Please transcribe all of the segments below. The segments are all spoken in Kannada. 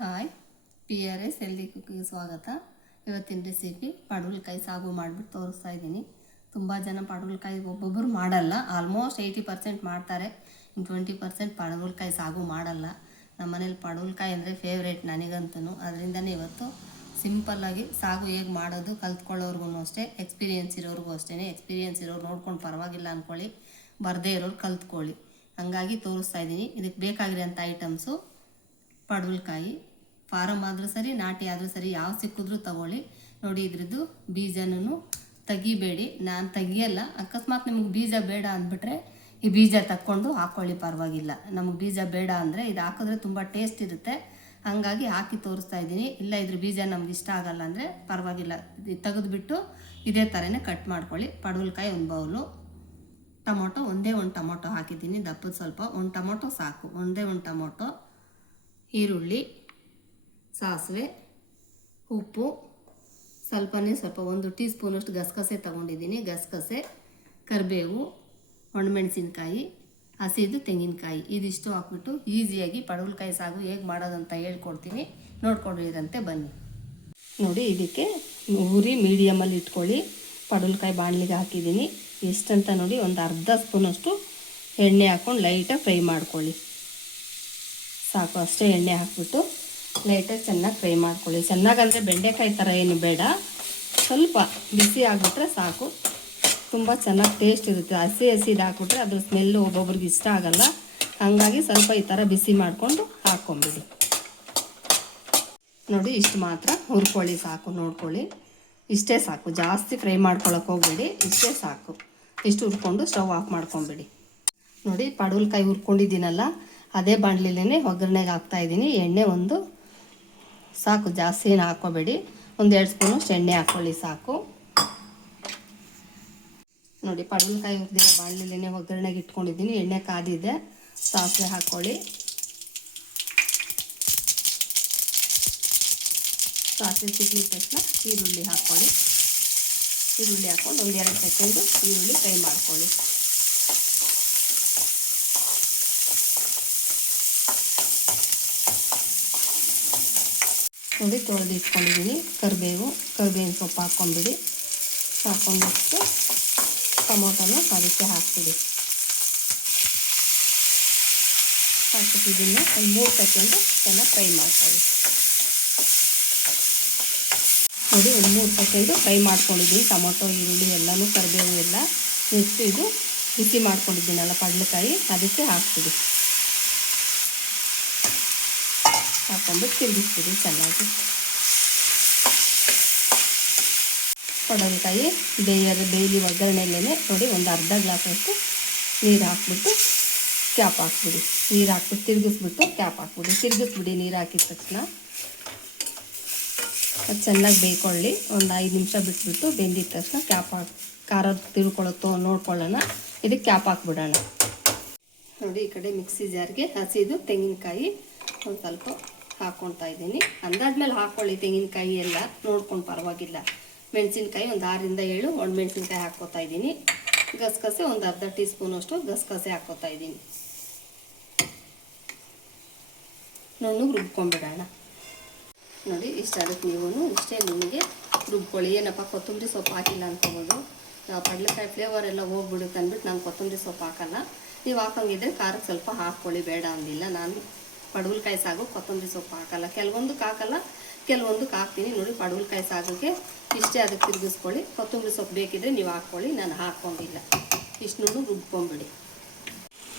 ಹಾಯ್, PRS ಹೆಲ್ದಿ ಕುಕ್ಕಿಂಗ್ ಸ್ವಾಗತ. ಇವತ್ತಿನ ರೆಸಿಪಿ ಪಡವಲಕಾಯಿ ಸಾಗು ಮಾಡಿಬಿಟ್ಟು ತೋರಿಸ್ತಾ ಇದ್ದೀನಿ. ತುಂಬ ಜನ ಪಡವಲಕಾಯಿ ಒಬ್ಬೊಬ್ಬರು ಮಾಡಲ್ಲ, ಆಲ್ಮೋಸ್ಟ್ 80% ಮಾಡ್ತಾರೆ. 20% ಪಡವಲಕಾಯಿ ಸಾಗು ಮಾಡಲ್ಲ. ನಮ್ಮ ಮನೇಲಿ ಪಡವಲಕಾಯಿ ಅಂದರೆ ಫೇವ್ರೇಟ್ ನನಗಂತೂ. ಅದರಿಂದನೇ ಇವತ್ತು ಸಿಂಪಲ್ಲಾಗಿ ಸಾಗು ಹೇಗೆ ಮಾಡೋದು ಕಲ್ತ್ಕೊಳ್ಳೋರ್ಗು ಅಷ್ಟೇ, ಎಕ್ಸ್ಪೀರಿಯೆನ್ಸ್ ಇರೋರಿಗೂ ಅಷ್ಟೇ. ಎಕ್ಸ್ಪೀರಿಯೆನ್ಸ್ ಇರೋರು ನೋಡ್ಕೊಂಡು ಪರವಾಗಿಲ್ಲ ಅಂದ್ಕೊಳ್ಳಿ, ಬರದೇ ಇರೋರು ಕಲ್ತ್ಕೊಳ್ಳಿ. ಹಾಗಾಗಿ ತೋರಿಸ್ತಾ ಇದ್ದೀನಿ. ಇದಕ್ಕೆ ಬೇಕಾಗಿರೋಂಥ ಐಟಮ್ಸು ಪಡವಲಕಾಯಿ, ಫಾರಮ್ ಆದರೂ ಸರಿ, ನಾಟಿ ಆದರೂ ಸರಿ, ಯಾವ ಸಿಕ್ಕಿದ್ರೂ ತಗೊಳ್ಳಿ. ನೋಡಿ, ಇದ್ರದ್ದು ಬೀಜನೂ ತೆಗಿಬೇಡಿ. ನಾನು ತೆಗಿಯಲ್ಲ. ಅಕಸ್ಮಾತ್ ನಿಮಗೆ ಬೀಜ ಬೇಡ ಅಂದ್ಬಿಟ್ರೆ ಈ ಬೀಜ ತಕ್ಕೊಂಡು ಹಾಕ್ಕೊಳ್ಳಿ, ಪರವಾಗಿಲ್ಲ. ನಮಗೆ ಬೀಜ ಬೇಡ ಅಂದರೆ ಇದು ಹಾಕಿದ್ರೆ ತುಂಬ ಟೇಸ್ಟ್ ಇರುತ್ತೆ, ಹಾಗಾಗಿ ಹಾಕಿ ತೋರಿಸ್ತಾ ಇದ್ದೀನಿ. ಇಲ್ಲ ಇದ್ರ ಬೀಜ ನಮ್ಗೆ ಇಷ್ಟ ಆಗಲ್ಲ ಅಂದರೆ ಪರವಾಗಿಲ್ಲ, ತೆಗೆದುಬಿಟ್ಟು ಇದೇ ಥರನೇ ಕಟ್ ಮಾಡ್ಕೊಳ್ಳಿ. ಪಡವಲಕಾಯಿ ಒಂದು ಬೌಲು, ಟೊಮೊಟೊ ಒಂದೇ ಒಂದು ಟೊಮೊಟೊ ಹಾಕಿದ್ದೀನಿ, ದಪ್ಪದ ಸ್ವಲ್ಪ, ಒಂದು ಟೊಮೊಟೊ ಸಾಕು, ಒಂದೇ ಒಂದು ಟೊಮೊಟೊ, ಈರುಳ್ಳಿ, ಸಾಸಿವೆ, ಉಪ್ಪು, ಸ್ವಲ್ಪ ಒಂದು ಟೀ ಸ್ಪೂನಷ್ಟು ಗಸಗಸೆ ತೊಗೊಂಡಿದ್ದೀನಿ. ಗಸಗಸೆ, ಕರಿಬೇವು, ಒಣಮೆಣಸಿನ್ಕಾಯಿ, ಹಸಿದು ತೆಂಗಿನಕಾಯಿ, ಇದಿಷ್ಟು ಹಾಕ್ಬಿಟ್ಟು ಈಸಿಯಾಗಿ ಪಡವಲಕಾಯಿ ಸಾಗು ಹೇಗೆ ಮಾಡೋದಂತ ಹೇಳ್ಕೊಡ್ತೀನಿ, ನೋಡ್ಕೊಂಡಿರಂತೆ ಬನ್ನಿ. ನೋಡಿ, ಇದಕ್ಕೆ ಉರಿ ಮೀಡಿಯಮಲ್ಲಿ ಇಟ್ಕೊಳ್ಳಿ. ಪಡವಲಕಾಯಿ ಬಾಣಲಿಗೆ ಹಾಕಿದ್ದೀನಿ. ಎಷ್ಟಂತ ನೋಡಿ, ಒಂದು ಅರ್ಧ ಸ್ಪೂನಷ್ಟು ಎಣ್ಣೆ ಹಾಕ್ಕೊಂಡು ಲೈಟಾಗಿ ಫ್ರೈ ಮಾಡ್ಕೊಳ್ಳಿ. ಸಾಕು, ಅಷ್ಟೇ. ಎಣ್ಣೆ ಹಾಕ್ಬಿಟ್ಟು ಲೈಟಾಗಿ ಚೆನ್ನಾಗಿ ಫ್ರೈ ಮಾಡ್ಕೊಳ್ಳಿ. ಚೆನ್ನಾಗಂದರೆ ಬೆಂಡೆಕಾಯಿ ಥರ ಏನು ಬೇಡ, ಸ್ವಲ್ಪ ಬಿಸಿ ಆಗಿಬಿಟ್ರೆ ಸಾಕು. ತುಂಬ ಚೆನ್ನಾಗಿ ಟೇಸ್ಟ್ ಇರುತ್ತೆ. ಹಸಿದು ಹಾಕ್ಬಿಟ್ರೆ ಅದ್ರ ಸ್ಮೆಲ್ಲು ಒಬ್ಬೊಬ್ರಿಗೆ ಇಷ್ಟ ಆಗಲ್ಲ, ಹಾಗಾಗಿ ಸ್ವಲ್ಪ ಈ ಥರ ಬಿಸಿ ಮಾಡಿಕೊಂಡು ಹಾಕ್ಕೊಂಬಿಡಿ. ನೋಡಿ, ಇಷ್ಟು ಮಾತ್ರ ಹುರ್ಕೊಳ್ಳಿ, ಸಾಕು. ನೋಡ್ಕೊಳ್ಳಿ, ಇಷ್ಟೇ ಸಾಕು, ಜಾಸ್ತಿ ಫ್ರೈ ಮಾಡ್ಕೊಳಕ್ಕೆ ಹೋಗ್ಬೇಡಿ, ಇಷ್ಟೇ ಸಾಕು. ಇಷ್ಟು ಹುರ್ಕೊಂಡು ಸ್ಟವ್ ಆಫ್ ಮಾಡ್ಕೊಂಬಿಡಿ. ನೋಡಿ, ಪಡವಲಕಾಯಿ ಹುರ್ಕೊಂಡಿದ್ದೀನಲ್ಲ, ಅದೇ ಬಾಣಲಿಲೇ ಒಗ್ಗರಣೆಗೆ ಹಾಕ್ತಾಯಿದ್ದೀನಿ. ಎಣ್ಣೆ ಒಂದು ಸಾಕು, ಜಾಸ್ತಿ ಏನು ಹಾಕ್ಕೋಬೇಡಿ, ಒಂದು 2 ಸ್ಪೂನಷ್ಟು ಎಣ್ಣೆ ಹಾಕ್ಕೊಳ್ಳಿ, ಸಾಕು. ನೋಡಿ, ಪಡವಲಕಾಯಿ ಹುರಿದಿರೋ ಬಾಣಲಿಲೇ ಒಗ್ಗರಣೆಗೆ ಇಟ್ಕೊಂಡಿದ್ದೀನಿ. ಎಣ್ಣೆ ಕಾದಿದೆ, ಸಾಸಿವೆ ಹಾಕ್ಕೊಳ್ಳಿ. ಸಾಸಿವೆ ಸಿಗ್ಲಿದ ತಕ್ಷಣ ಈರುಳ್ಳಿ ಹಾಕ್ಕೊಳ್ಳಿ. ಈರುಳ್ಳಿ ಹಾಕ್ಕೊಂಡು ಒಂದು 2 ಸೆಕೆಂಡು ಈರುಳ್ಳಿ ಫ್ರೈ ಮಾಡ್ಕೊಳ್ಳಿ. ನೋಡಿ, ತೊಳೆದು ಇಟ್ಕೊಂಡಿದ್ದೀನಿ. ಕರಿಬೇವಿನ ಸೊಪ್ಪು ಹಾಕ್ಕೊಂಬಿಡಿ. ಹಾಕ್ಕೊಂಡ್ಬಿಟ್ಟು ಟೊಮೊಟೊನ ಅದಕ್ಕೆ ಹಾಕ್ಬಿಡಿ. ಹಾಕಿಟ್ಟಿದ್ದೀನಿ. ಒಂದು 3 ಸೆಕೆಂಡು ಚೆನ್ನಾಗಿ ಫ್ರೈ ಮಾಡ್ಕೊಳ್ಳಿ. ನೋಡಿ, ಒಂದು 3 ಸೆಕೆಂಡು ಫ್ರೈ ಮಾಡ್ಕೊಂಡಿದ್ದೀನಿ. ಟೊಮೊಟೊ, ಈರುಳ್ಳಿ ಎಲ್ಲನೂ, ಕರಿಬೇವು ಎಲ್ಲ. ನೆಕ್ಸ್ಟ್ ಇದು ಬಿಸಿ ಮಾಡ್ಕೊಂಡಿದ್ದೀನಲ್ಲ ಪಡವಲಕಾಯಿ, ಅದಕ್ಕೆ ಹಾಕ್ಬಿಡಿ. ಹಾಕ್ಕೊಂಡ್ಬಿಟ್ಟು ತಿರುಗಿಸ್ಬಿಡಿ ಚೆನ್ನಾಗಿ. ಪಡವಲಕಾಯಿ ಬೇಯಲಿ ಒಗ್ಗರಣೆಯಲ್ಲೇ ನೋಡಿ, ಒಂದು ಅರ್ಧ ಗ್ಲಾಸಷ್ಟು ನೀರು ಹಾಕ್ಬಿಟ್ಟು ಕ್ಯಾಪ್ ಹಾಕ್ಬಿಡಿ. ನೀರು ಹಾಕ್ಬಿಟ್ಟು ತಿರುಗಿಸ್ಬಿಟ್ಟು ಕ್ಯಾಪ್ ಹಾಕ್ಬಿಡಿ. ತಿರುಗಿಸ್ಬಿಡಿ ನೀರು ಹಾಕಿದ ತಕ್ಷಣ. ಅದು ಚೆನ್ನಾಗಿ ಬೇಯ್ಕೊಳ್ಳಿ. ಒಂದು 5 ನಿಮಿಷ ಬಿಟ್ಬಿಟ್ಟು ಬೆಂದಿದ ತಕ್ಷಣ ಕ್ಯಾಪ್ ಖಾರ ತಿಳ್ಕೊಳ್ಳುತ್ತೋ ನೋಡ್ಕೊಳ್ಳೋಣ. ಇದಕ್ಕೆ ಕ್ಯಾಪ್ ಹಾಕ್ಬಿಡೋಣ. ನೋಡಿ, ಈ ಕಡೆ ಮಿಕ್ಸಿ ಜಾರ್ಗೆ ಹಸಿದು ತೆಂಗಿನಕಾಯಿ ಒಂದು ಸ್ವಲ್ಪ ಹಾಕ್ಕೊಳ್ತಾ ಇದ್ದೀನಿ. ಅಂದಾದ್ಮೇಲೆ ಹಾಕ್ಕೊಳ್ಳಿ, ತೆಂಗಿನಕಾಯಿ ಎಲ್ಲ ನೋಡ್ಕೊಂಡು ಪರವಾಗಿಲ್ಲ. ಮೆಣಸಿನ್ಕಾಯಿ ಒಂದು 6ರಿಂದ 7 ಒಣಮೆಣಸಿನ್ಕಾಯಿ ಹಾಕ್ಕೋತಾ ಇದ್ದೀನಿ. ಗಸಗಸೆ ಒಂದು ಅರ್ಧ ಟೀ ಸ್ಪೂನಷ್ಟು ಗಸಗಸೆ ಹಾಕ್ಕೋತಾ ಇದ್ದೀನಿ. ನುಣ್ಣಗೆ ರುಬ್ಕೊಂಡ್ಬಿಡೋಣ. ನೋಡಿ, ಇಷ್ಟ ಅದಕ್ಕೆ ನೀವು ಇಷ್ಟೇ ನಿಮಗೆ ರುಬ್ಕೊಳ್ಳಿ. ಏನಪ್ಪ ಕೊತ್ತಂಬರಿ ಸೊಪ್ಪು ಹಾಕಿಲ್ಲ ಅಂದ್ಕೋಬೋದು, ಪಡವಲಕಾಯಿ ಫ್ಲೇವರ್ ಎಲ್ಲ ಹೋಗ್ಬಿಡುತ್ತೆ ಅಂದ್ಬಿಟ್ಟು ನಾನು ಕೊತ್ತಂಬರಿ ಸೊಪ್ಪು ಹಾಕಲ್ಲ. ನೀವು ಹಾಕೋಂಗಿದ್ರೆ ಖಾರಕ್ಕೆ ಸ್ವಲ್ಪ ಹಾಕ್ಕೊಳ್ಳಿ, ಬೇಡ ಅಂದಿಲ್ಲ. ನಾನು ಪಡವಲಕಾಯಿ ಸಾಗು ಕೊತ್ತಂಬರಿ ಸೊಪ್ಪು ಹಾಕಲ್ಲ, ಕೆಲವೊಂದಕ್ಕೆ ಹಾಕಲ್ಲ, ಕೆಲವೊಂದಕ್ಕೆ ಹಾಕ್ತೀನಿ. ನೋಡಿ, ಪಡವಲಕಾಯಿ ಸಾಗಿಗೆ ಇಷ್ಟೇ, ಅದಕ್ಕೆ ತಿರುಗಿಸ್ಕೊಳ್ಳಿ. ಕೊತ್ತಂಬರಿ ಸೊಪ್ಪು ಬೇಕಿದ್ರೆ ನೀವು ಹಾಕ್ಕೊಳ್ಳಿ, ನಾನು ಹಾಕ್ಕೊಂಡಿಲ್ಲ. ಇಷ್ಟು ರುಬ್ಕೊಂಬಿಡಿ.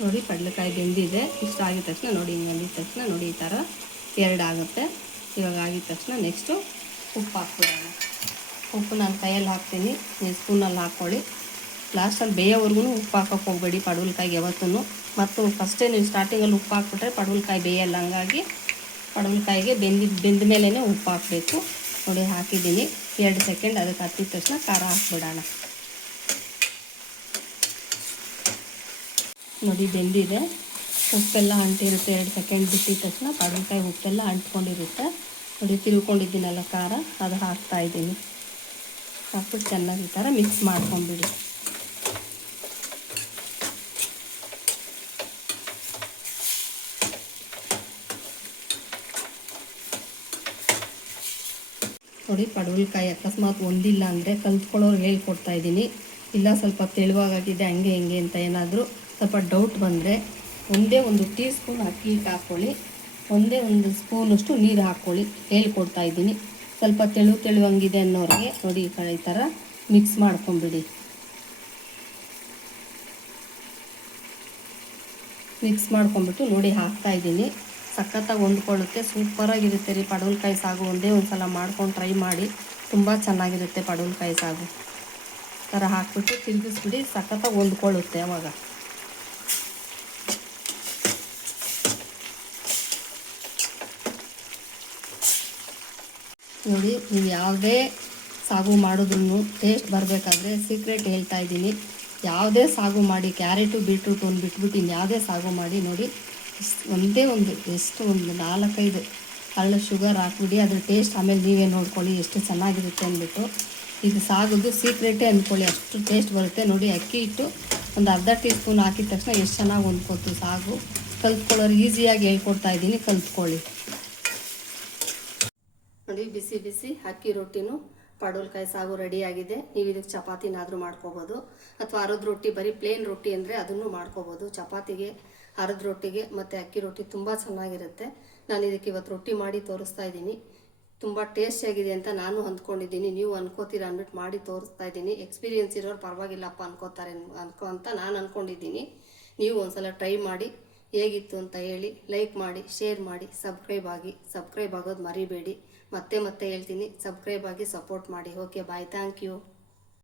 ನೋಡಿ, ಪಡವಲಕಾಯಿ ಬೆಂದಿದೆ. ಇಷ್ಟ ಆಗಿದ ತಕ್ಷಣ ನೋಡಿ, ಹಿಂಗೆ ಅಂದಿದ ತಕ್ಷಣ ನೋಡಿ, ಈ ಥರ 2 ಆಗುತ್ತೆ. ಇವಾಗ ಆಗಿದ ತಕ್ಷಣ ನೆಕ್ಸ್ಟು ಉಪ್ಪು ಹಾಕ್ಬಿಡೋಣ. ಉಪ್ಪು ನಾನು ಕೈಯಲ್ಲಿ ಹಾಕ್ತೀನಿ, ನೀವು ಸ್ಪೂನಲ್ಲಿ ಹಾಕ್ಕೊಳ್ಳಿ. ಲಾಸ್ಟಲ್ಲಿ ಬೇಯೋವರೆಗೂ ಉಪ್ಪು ಹಾಕೋಕ್ಕೆ ಹೋಗಬೇಡಿ ಪಡವಲಕಾಯಿಗೆ ಯಾವತ್ತೂ. ಮತ್ತು ಫಸ್ಟೇ ನೀವು ಸ್ಟಾರ್ಟಿಂಗಲ್ಲಿ ಉಪ್ಪು ಹಾಕ್ಬಿಟ್ರೆ ಪಡವಲಕಾಯಿ ಬೇಯಲ್ಲ, ಹಂಗಾಗಿ ಪಡವಲಕಾಯಿಗೆ ಬೆಂದ ಮೇಲೇ ಉಪ್ಪು ಹಾಕಬೇಕು. ನೋಡಿ, ಹಾಕಿದ್ದೀನಿ. 2 ಸೆಕೆಂಡ್ ಅದಕ್ಕೆ ಹತ್ತಿದ ತಕ್ಷಣ ಖಾರ ಹಾಕ್ಬಿಡೋಣ. ನೋಡಿ, ಬೆಂದಿದೆ. ಉಪ್ಪೆಲ್ಲ ಅಂಟಿರುತ್ತೆ. 2 ಸೆಕೆಂಡ್ ಬಿಟ್ಟಿದ ತಕ್ಷಣ ಪಡವಲಕಾಯಿ ಉಪ್ಪೆಲ್ಲ ಅಂಟ್ಕೊಂಡಿರುತ್ತೆ. ನೋಡಿ, ತಿಳ್ಕೊಂಡಿದ್ದೀನಲ್ಲ ಖಾರ, ಅದು ಹಾಕ್ತಾಯಿದ್ದೀನಿ. ಹಾಕ್ಬಿಟ್ಟು ಚೆನ್ನಾಗಿ ಈ ಥರ ಮಿಕ್ಸ್ ಮಾಡ್ಕೊಂಬಿಡಿ. ನೋಡಿ ಪಡವಲಕಾಯಿ ಅಕಸ್ಮಾತ್ ಒಂದಿಲ್ಲ ಅಂದರೆ ಕಲ್ತ್ಕೊಳ್ಳೋರು ಹೇಳ್ಕೊಡ್ತಾ ಇದ್ದೀನಿ. ಇಲ್ಲ ಸ್ವಲ್ಪ ತೆಳುವಾಗಿದೆ ಹಂಗೆ ಹಿಂಗೆ ಅಂತ ಏನಾದರೂ ಸ್ವಲ್ಪ ಡೌಟ್ ಬಂದರೆ ಒಂದೇ ಒಂದು ಟೀ ಸ್ಪೂನ್ ಅಕ್ಕಿ ಹಿಟ್ಟು ಹಾಕ್ಕೊಳ್ಳಿ, ಒಂದೇ ಒಂದು ಸ್ಪೂನಷ್ಟು ನೀರು ಹಾಕ್ಕೊಳ್ಳಿ, ಹೇಳ್ಕೊಡ್ತಾ ಇದ್ದೀನಿ. ಸ್ವಲ್ಪ ತೆಳುವಂಗಿದೆ ಅನ್ನೋರಿಗೆ ನೋಡಿ ಈ ಥರ ಮಿಕ್ಸ್ ಮಾಡ್ಕೊಂಬಿಡಿ. ಮಿಕ್ಸ್ ಮಾಡ್ಕೊಂಬಿಟ್ಟು ನೋಡಿ ಹಾಕ್ತಾಯಿದ್ದೀನಿ. ಸಖತ್ತಾಗಿ ಹೊಂದ್ಕೊಳ್ಳುತ್ತೆ, ಸೂಪರಾಗಿರುತ್ತೆ ರೀ ಪಡವಲಕಾಯಿ ಸಾಗು. ಒಂದೇ ಒಂದು ಸಲ ಮಾಡ್ಕೊಂಡು ಟ್ರೈ ಮಾಡಿ, ತುಂಬ ಚೆನ್ನಾಗಿರುತ್ತೆ ಪಡವಲಕಾಯಿ ಸಾಗು. ಥರ ಹಾಕ್ಬಿಟ್ಟು ತಿರುಗಿಸ್ಬಿಡಿ, ಸಖತ್ತಾಗಿ ಹೊಂದ್ಕೊಳ್ಳುತ್ತೆ ಅವಾಗ. ನೋಡಿ, ನೀವು ಯಾವುದೇ ಸಾಗು ಮಾಡಿದ್ರೂ ಟೇಸ್ಟ್ ಬರಬೇಕಾದ್ರೆ ಸೀಕ್ರೆಟ್ ಹೇಳ್ತಾ ಇದ್ದೀನಿ. ಯಾವುದೇ ಸಾಗು ಮಾಡಿ, ಕ್ಯಾರೆಟು ಬೀಟ್ರೂಟ್ ಒಂದು ಬಿಟ್ಬಿಟ್ಟು ಇನ್ಯಾವುದೇ ಸಾಗು ಮಾಡಿ ನೋಡಿ, ಒಂದೇ ಒಂದು ಎಷ್ಟು ಒಂದು 4-5 ಹಳ್ಳ ಶುಗರ್ ಹಾಕ್ಬಿಡಿ. ಅದ್ರ ಟೇಸ್ಟ್ ಆಮೇಲೆ ನೀವೇ ನೋಡ್ಕೊಳ್ಳಿ ಎಷ್ಟು ಚೆನ್ನಾಗಿರುತ್ತೆ ಅಂದ್ಬಿಟ್ಟು. ಇದು ಸಾಗುದು ಸೀಕ್ರೆಟೇ ಅಂದ್ಕೊಳ್ಳಿ, ಅಷ್ಟು ಟೇಸ್ಟ್ ಬರುತ್ತೆ. ನೋಡಿ ಅಕ್ಕಿ ಹಿಟ್ಟು ಒಂದು ಅರ್ಧ ಟೀ ಸ್ಪೂನ್ ಹಾಕಿದ ತಕ್ಷಣ ಎಷ್ಟು ಚೆನ್ನಾಗಿ ಹೊಂದ್ಕೊತು ಸಾಗು. ಕಲ್ತ್ಕೊಳ್ಳೋರು ಈಸಿಯಾಗಿ ಹೇಳ್ಕೊಡ್ತಾ ಇದ್ದೀನಿ, ಕಲ್ತ್ಕೊಳ್ಳಿ. ನೋಡಿ ಬಿಸಿ ಬಿಸಿ ಅಕ್ಕಿ ರೊಟ್ಟಿನೂ ಪಡವಲಕಾಯಿ ಸಾಗು ರೆಡಿಯಾಗಿದೆ. ನೀವು ಇದಕ್ಕೆ ಚಪಾತಿನಾದರೂ ಮಾಡ್ಕೋಬೋದು, ಅಥವಾ ಅರದ ರೊಟ್ಟಿ, ಬರೀ ಪ್ಲೇನ್ ರೊಟ್ಟಿ ಅಂದರೆ ಅದನ್ನು ಮಾಡ್ಕೋಬೋದು. ಚಪಾತಿಗೆ, ಅರದ ರೊಟ್ಟಿಗೆ ಮತ್ತು ಅಕ್ಕಿ ರೊಟ್ಟಿ ತುಂಬ ಚೆನ್ನಾಗಿರುತ್ತೆ. ನಾನು ಇದಕ್ಕೆ ಇವತ್ತು ರೊಟ್ಟಿ ಮಾಡಿ ತೋರಿಸ್ತಾ ಇದ್ದೀನಿ. ತುಂಬ ಟೇಸ್ಟಿಯಾಗಿದೆ ಅಂತ ನಾನು ಅಂದ್ಕೊಂಡಿದ್ದೀನಿ, ನೀವು ಅನ್ಕೋತೀರ ಅಂದ್ಬಿಟ್ಟು ಮಾಡಿ ತೋರಿಸ್ತಾ ಇದ್ದೀನಿ. ಎಕ್ಸ್ಪೀರಿಯೆನ್ಸ್ ಇರೋರು ಪರವಾಗಿಲ್ಲಪ್ಪ ಅನ್ಕೋತಾರೆ ಅಂತ ನಾನು ಅಂದ್ಕೊಂಡಿದ್ದೀನಿ. ನೀವು ಒಂದ್ಸಲ ಟ್ರೈ ಮಾಡಿ, ಹೇಗಿತ್ತು ಅಂತ ಹೇಳಿ. ಲೈಕ್ ಮಾಡಿ, ಶೇರ್ ಮಾಡಿ, ಸಬ್ಸ್ಕ್ರೈಬ್ ಆಗೋದು ಮರಿಬೇಡಿ. ಮತ್ತೆ ಹೇಳ್ತೀನಿ, ಸಬ್ಸ್ಕ್ರೈಬ್ ಆಗಿ ಸಪೋರ್ಟ್ ಮಾಡಿ. Okay, bye, thank you.